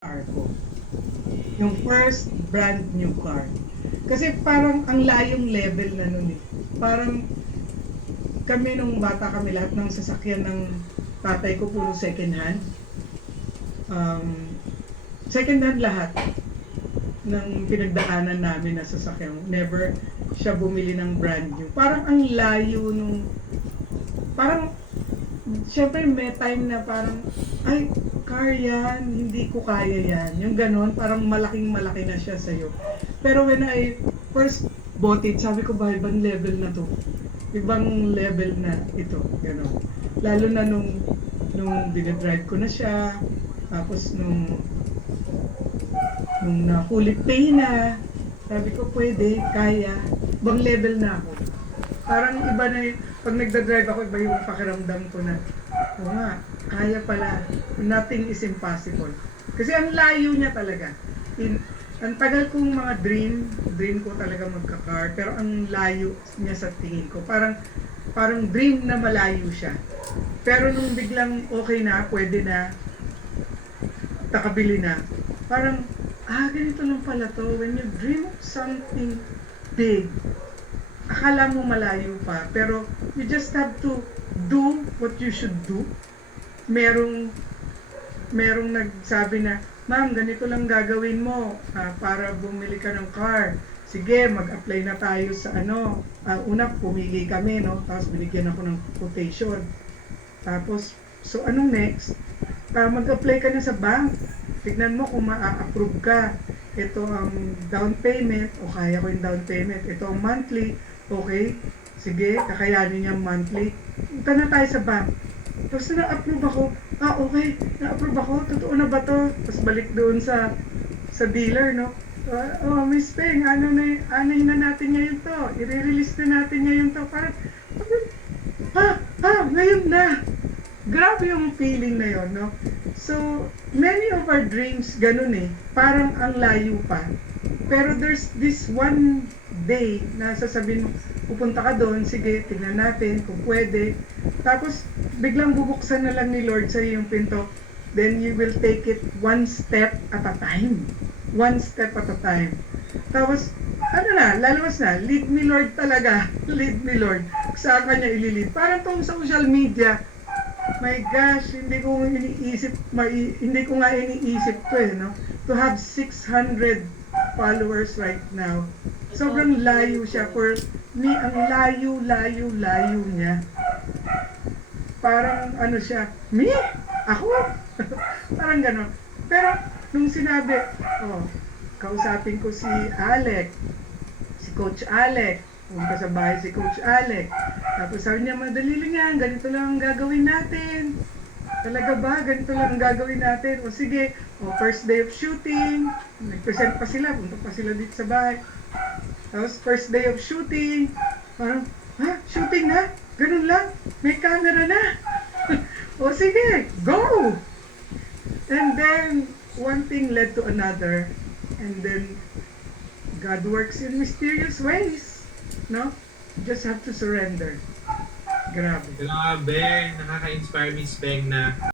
car ko. Yung first brand new car. Kasi parang ang layong level na nun eh. Parang kami nung bata kami, lahat ng sasakyan ng tatay ko puro second hand. Second hand lahat ng pinagdaanan namin na sasakyan. Never siya bumili ng brand new. Parang ang layo nung, parang syempre may time na parang, ay, car yan, hindi ko kaya yan. Yung ganon, parang malaking malaki na siya sa'yo. Pero when I first bought it, sabi ko ba, ibang level na to. Ibang level na ito. Ganon. Lalo na nung dinadrive ko na siya, tapos nung na-fully pay na, sabi ko pwede, kaya, ibang level na ako. Parang iba na yung, pag nagdadrive ako, iba yung pakiramdam ko na, oo nga, kaya pala, nothing is impossible. Kasi ang layo niya talaga. Ang tagal kong mga dream ko talaga magka-car, pero ang layo niya sa tingin ko. Parang dream na malayo siya. Pero nung biglang okay na, pwede na, nakabili na, parang, ganito lang pala to. When you dream of something big, akala mo malayo pa, pero you just have to do what you should do. Merong nagsabi na, ma'am, ganito lang gagawin mo para bumili ka ng car. Sige, mag-apply na tayo sa ano. Una, pumili kami, no? Tapos binigyan ako ng quotation. Tapos, so anong next? Mag-apply ka na sa bank. Tignan mo kung ma-approve ka. Ito ang down payment, o kaya ko yung down payment. Ito ang monthly, okay? Sige, kakayanin niya monthly. Punta na tayo sa bank. Tapos na-approve ako. Okay, na-approve ako. Totoo na ba to? Tapos balik doon sa dealer, no? Miss Peng, anahin na natin ngayon to. I-release na natin ngayon to. Parang, ngayon na. Grabe yung feeling na yon, no? So, many of our dreams, ganun eh. Parang ang layo pa. Pero there's this one day na sasabihin mo, pupunta ka doon, sige, tingnan natin kung pwede. Tapos, biglang bubuksan na lang ni Lord sa yung pinto. Then you will take it one step at a time. One step at a time. Tapos, lalabas na. Lead me Lord talaga. Lead me Lord. Saan ka niya ililid? Parang tong social media, my gosh, hindi ko nga iniisip to eh, no? To have 600 followers right now. Sobrang layo siya. For me, ang layo niya. Parang ano siya, me? Ako? Parang gano'n. Pero, nung sinabi, kausapin ko si Alec, si Coach Alec, pumunta sa bahay si Coach Alec. Tapos sabi niya, madali lang yan, ganito lang ang gagawin natin. Talaga ba? Ganito lang ang gagawin natin. O sige, first day of shooting, nag-present pa sila, punta pa sila dito sa bahay. Tapos first day of shooting, parang, shooting na? Ganun lang? May camera na? O sige, go! And then, one thing led to another. And then, God works in mysterious ways. No? You just have to surrender. Grabe. Grabe, nakaka-inspire Miss Beng na